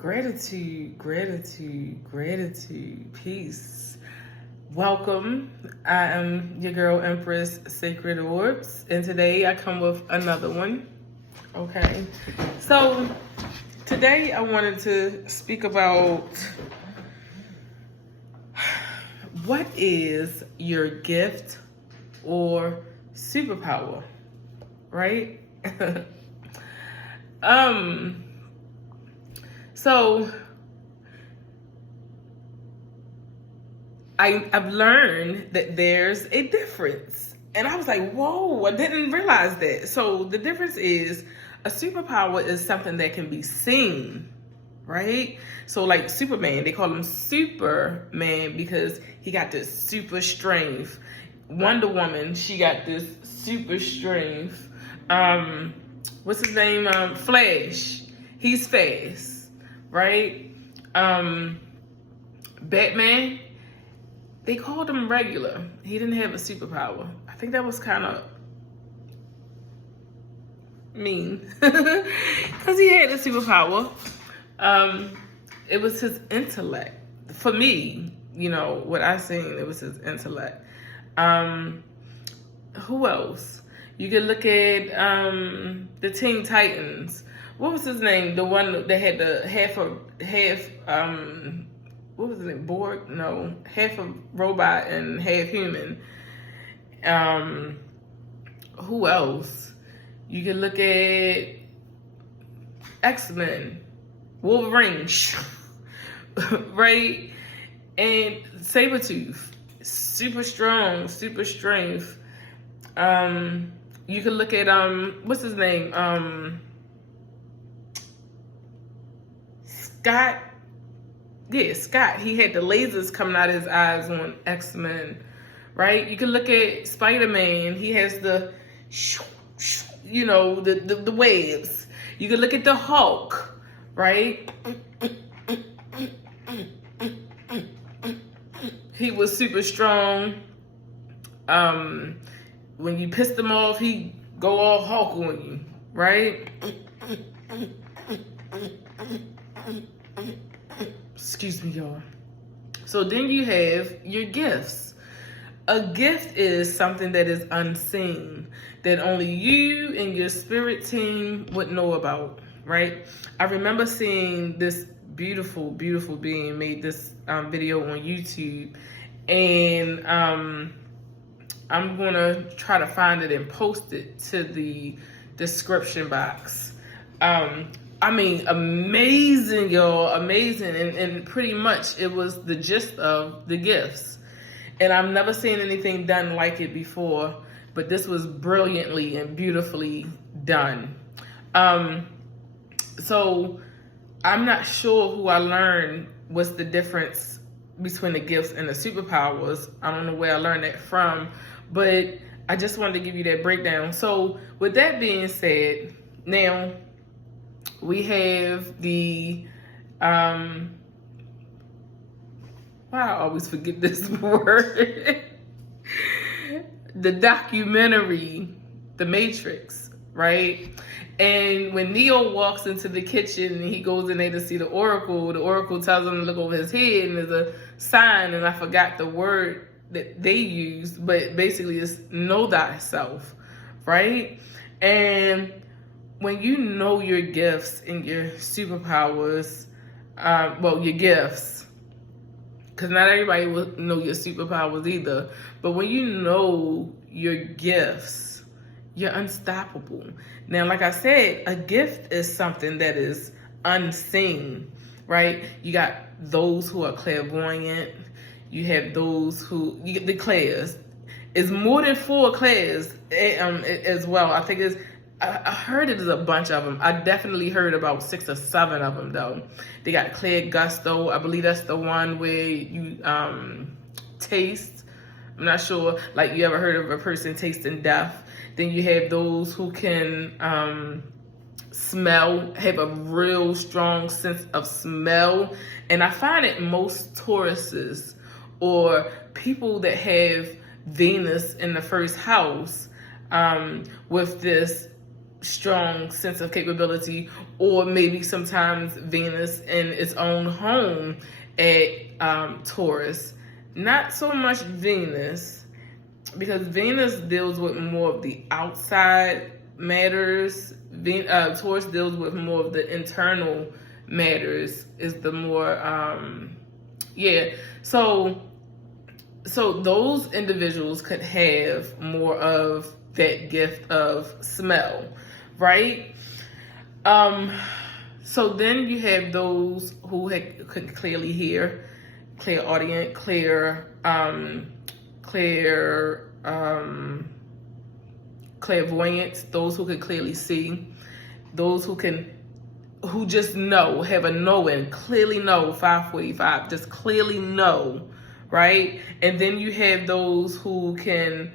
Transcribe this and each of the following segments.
Gratitude, gratitude, gratitude, peace. Welcome. I am your girl Empress Sacred Orbs, and today I come with another one. Okay. So today I wanted to speak about what is your gift or superpower, right? So I've learned that there's a difference. And I was like, whoa, I didn't realize that. So the difference is a superpower is something that can be seen, right? So like Superman, they call him Superman because he got this super strength. Wonder Woman, she got this super strength. What's his name? Flash, he's fast, right? Batman, they called him regular. He didn't have a superpower. I think that was kind of mean because he had a superpower. It was his intellect. For me, what I seen, it was his intellect. Who else? You could look at the Teen Titans. What was his name? The one that had the half what was it? Borg? No, half a robot and half human. Who else? You can look at X-Men, Wolverine, right? And Sabretooth, super strong, super strength. You can look at what's his name? Scott. Yeah, Scott. He had the lasers coming out of his eyes on X-Men, right? You can look at Spider-Man. He has the, the webs. You can look at the Hulk, right? He was super strong. When you pissed him off, he go all Hulk on you, right? Excuse me, y'all. So then you have your gifts. A gift is something that is unseen, that only you and your spirit team would know about, right? I remember seeing this beautiful, beautiful being made this video on YouTube, and I'm gonna try to find it and post it to the description box. I mean, amazing, y'all, amazing. And pretty much it was the gist of the gifts. And I've never seen anything done like it before, but this was brilliantly and beautifully done. So I'm not sure who I learned what's the difference between the gifts and the superpowers. I don't know where I learned that from, but I just wanted to give you that breakdown. So with that being said, now we have the, why I always forget this word, the documentary, The Matrix, right? And when Neo walks into the kitchen and he goes in there to see the Oracle tells him to look over his head, and there's a sign, and I forgot the word that they used, but basically it's know thyself, right? And when you know your gifts and your superpowers, your gifts, because not everybody will know your superpowers either, but when you know your gifts, you're unstoppable. Now, like I said, a gift is something that is unseen, right? You got those who are clairvoyant. You have those who, you get the clairs. It's more than 4 clairs as well. I think I heard it is a bunch of them. I definitely heard about 6 or 7 of them though. They got Claire Gusto. I believe that's the one where you taste. I'm not sure. Like, you ever heard of a person tasting death? Then you have those who can smell, have a real strong sense of smell. And I find it most Tauruses or people that have Venus in the first house with this strong sense of capability, or maybe sometimes Venus in its own home at Taurus. Not so much Venus, because Venus deals with more of the outside matters. Taurus deals with more of the internal matters, is the more, So those individuals could have more of that gift of smell, right? So then you have those who could clearly hear, clairaudient, clairvoyance, those who can clearly see, those who just know, have a knowing, clearly know, 545, just clearly know, right? And then you have those who can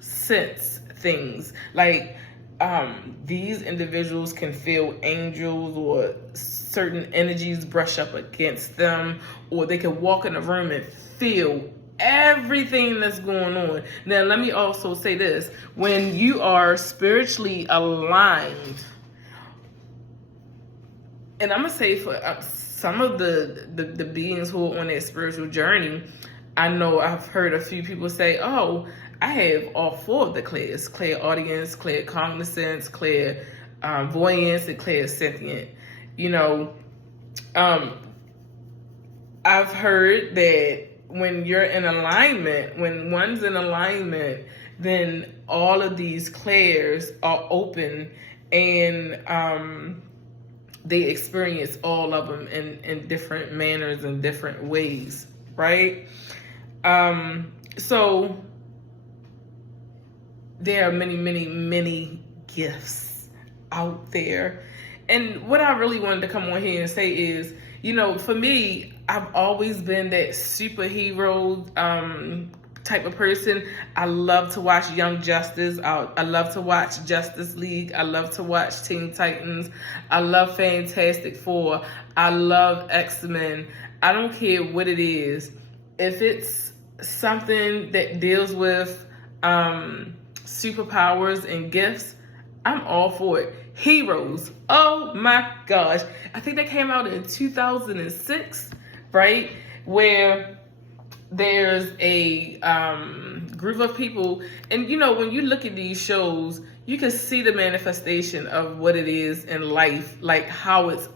sense things. Like these individuals can feel angels, or certain energies brush up against them, or they can walk in a room and feel everything that's going on. Now, let me also say this. When you are spiritually aligned, and I'm going to say for some of the beings who are on their spiritual journey, I know I've heard a few people say, oh, I have all four of the clairs: clairaudience, claircognizance, clairvoyance, and clairsentient. You know, I've heard that when you're in alignment, when one's in alignment, then all of these clairs are open, and they experience all of them in different manners and different ways, right? So there are many, many, many gifts out there. And what I really wanted to come on here and say is, you know, for me, I've always been that superhero type of person. I love to watch Young Justice. I love to watch Justice League. I love to watch Teen Titans. I love Fantastic Four. I love X-Men. I don't care what it is. If it's something that deals with superpowers and gifts, I'm all for it. Heroes. Oh my gosh. I think that came out in 2006, right? Where there's a group of people, and you know, when you look at these shows, you can see the manifestation of what it is in life, like how it's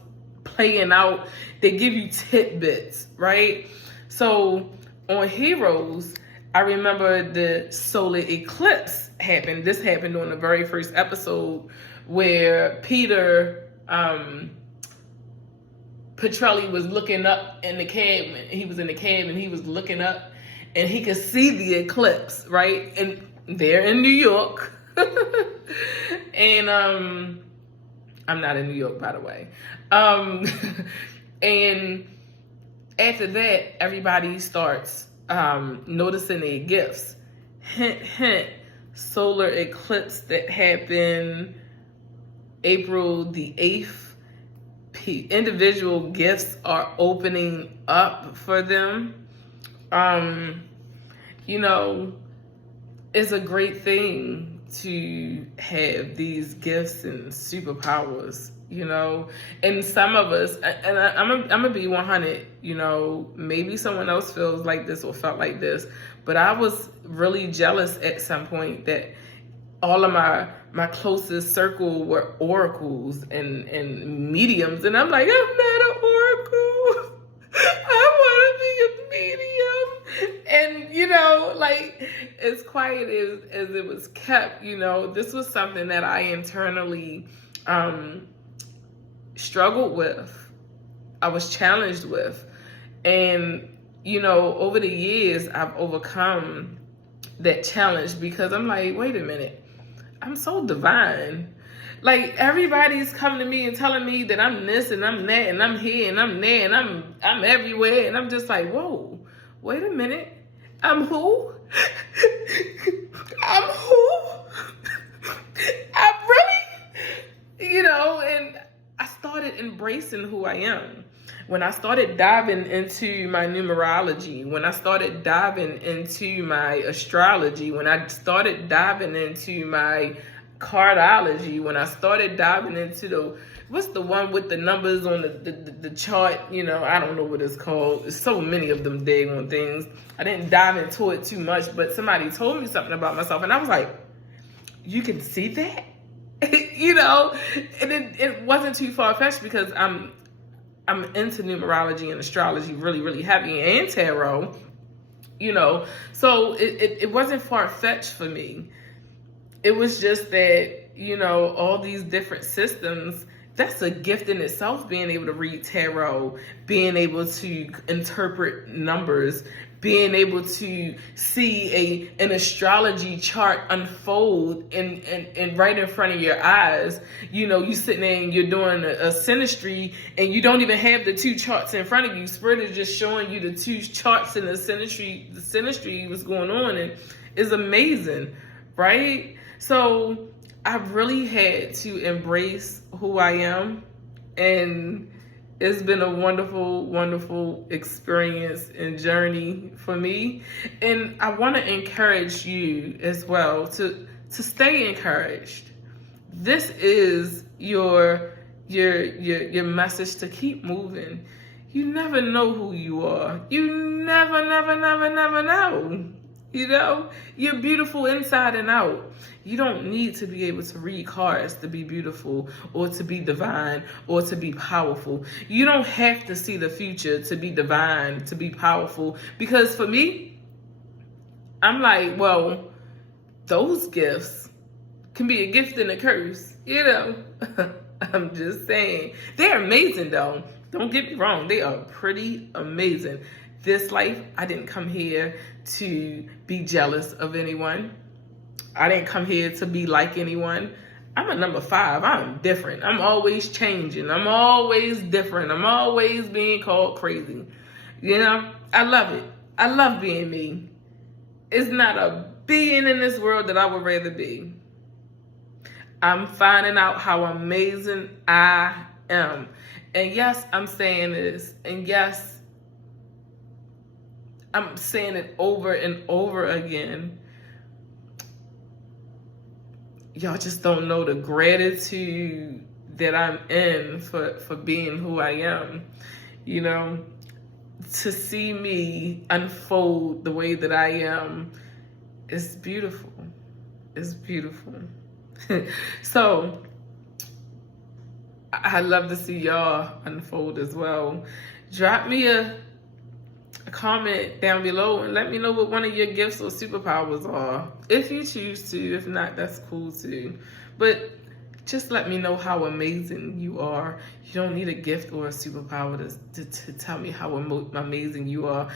playing out. They give you tidbits, right? So on Heroes, I remember the solar eclipse happened. This happened on the very first episode, where Peter Petrelli was looking up in the cab. He was in the cab and he was looking up, and he could see the eclipse, right? And they're in New York. And I'm not in New York, by the way. And after that, everybody starts noticing their gifts. Hint, hint, solar eclipse that happened April the 8th. Individual gifts are opening up for them. You know, it's a great thing to have these gifts and superpowers, you know. And some of us, and I'm gonna be 100, you know, maybe someone else feels like this or felt like this, but I was really jealous at some point that all of my closest circle were oracles and mediums, and I'm like, I'm not an oracle. I want to be a medium. And you know, like, as quiet as it was kept, you know, this was something that I internally struggled with. I was challenged with, and you know, over the years, I've overcome that challenge, because I'm like, wait a minute. I'm so divine. Like, everybody's coming to me and telling me that I'm this and I'm that and I'm here and I'm there and I'm everywhere, and I'm just like, whoa, wait a minute. I'm who? I'm who? I'm really, you know. And I started embracing who I am. When I started diving into my numerology, when I started diving into my astrology, when I started diving into my cardiology, when I started diving into what's the one with the numbers on the chart, I don't know what it's called. There's so many of them daggone things. I didn't dive into it too much, but somebody told me something about myself, and I was like, you can see that? And it wasn't too far-fetched because I'm into numerology and astrology really, really heavy, and tarot, so it wasn't far-fetched for me. It was just that, all these different systems, that's a gift in itself, being able to read tarot, being able to interpret numbers, being able to see an astrology chart unfold and right in front of your eyes. You sitting there and you're doing a synastry and you don't even have the two charts in front of you. Spirit is just showing you the two charts in the synastry what's going on, and it's amazing, right? So I've really had to embrace who I am, and it's been a wonderful, wonderful experience and journey for me. And I want to encourage you as well to stay encouraged. This is your message to keep moving. You never know who you are. You never know. You're beautiful inside and out. You don't need to be able to read cards to be beautiful or to be divine or to be powerful. You don't have to see the future to be divine, to be powerful. Because for me, I'm like, well, those gifts can be a gift and a curse, I'm just saying. They're amazing though. Don't get me wrong. They are pretty amazing. This life, I didn't come here to be jealous of anyone. I didn't come here to be like anyone. I'm a number 5. I'm different. I'm always changing. I'm always different. I'm always being called crazy. I love it. I love being me. It's not a being in this world that I would rather be. I'm finding out how amazing I am. And yes, I'm saying this. And yes, I'm saying it over and over again. Y'all just don't know the gratitude that I'm in for being who I am. To see me unfold the way that I am is beautiful. It's beautiful. So I love to see y'all unfold as well. Drop me a comment down below and let me know what one of your gifts or superpowers are, if you choose to. If not, that's cool too. But just let me know how amazing you are. You don't need a gift or a superpower to tell me how amazing you are.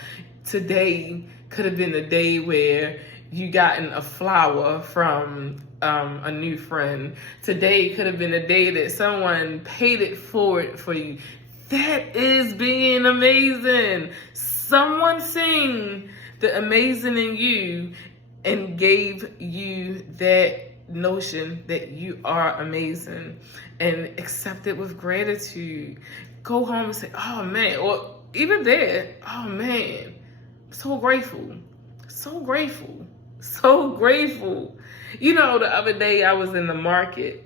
Today could have been a day where you gotten a flower from a new friend. Today could have been a day that someone paid it forward for you. That is being amazing. Someone seen the amazing in you and gave you that notion that you are amazing, and accept it with gratitude. Go home and say, oh man, or even there, oh man, so grateful, so grateful, so grateful. The other day I was in the market,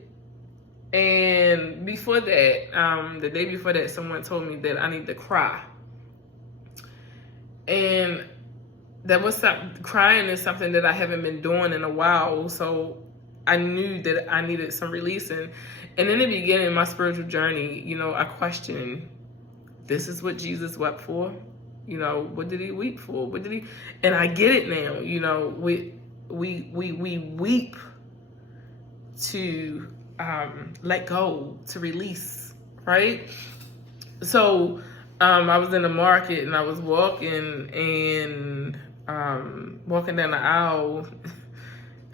and before that, the day before that, someone told me that I need to cry. And crying is something that I haven't been doing in a while, so I knew that I needed some releasing. And in the beginning of my spiritual journey, I questioned, this is what Jesus wept for? What did he weep for? And I get it now. We weep to let go, to release, right? So I was in the market and I was walking down the aisle.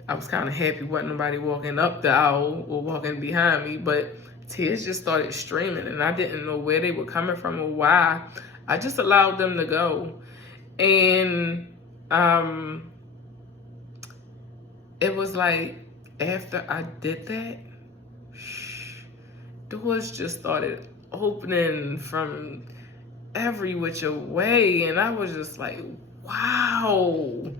I was kind of happy wasn't nobody walking up the aisle or walking behind me, but tears just started streaming and I didn't know where they were coming from or why. I just allowed them to go. And it was like after I did that, doors just started opening from every which way, and I was just like, wow.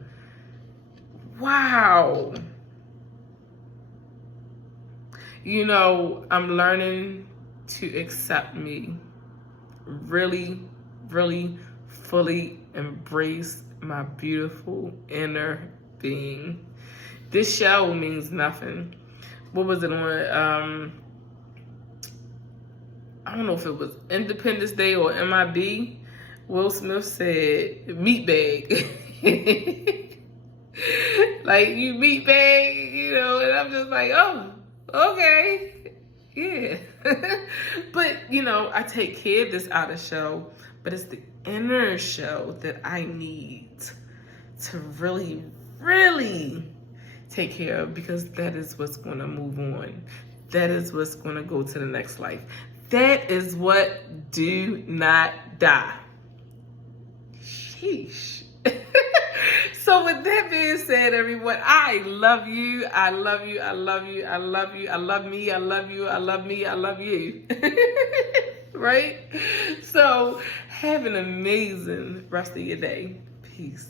You know, I'm learning to accept me. Really, really fully embrace my beautiful inner being. This show means nothing. What was it on? I don't know if it was Independence Day or MIB. Will Smith said, "Meat bag." Like, you meat bag, you know, and I'm just like, oh, okay, yeah. But, you know, I take care of this outer show, but it's the inner show that I need to really, really take care of, because that is what's going to move on. That is what's going to go to the next life. That is what do not die. Sheesh. So with that being said, everyone, I love you. I love you. I love you. I love you. I love me. I love you. I love me. I love you. Right? So have an amazing rest of your day. Peace.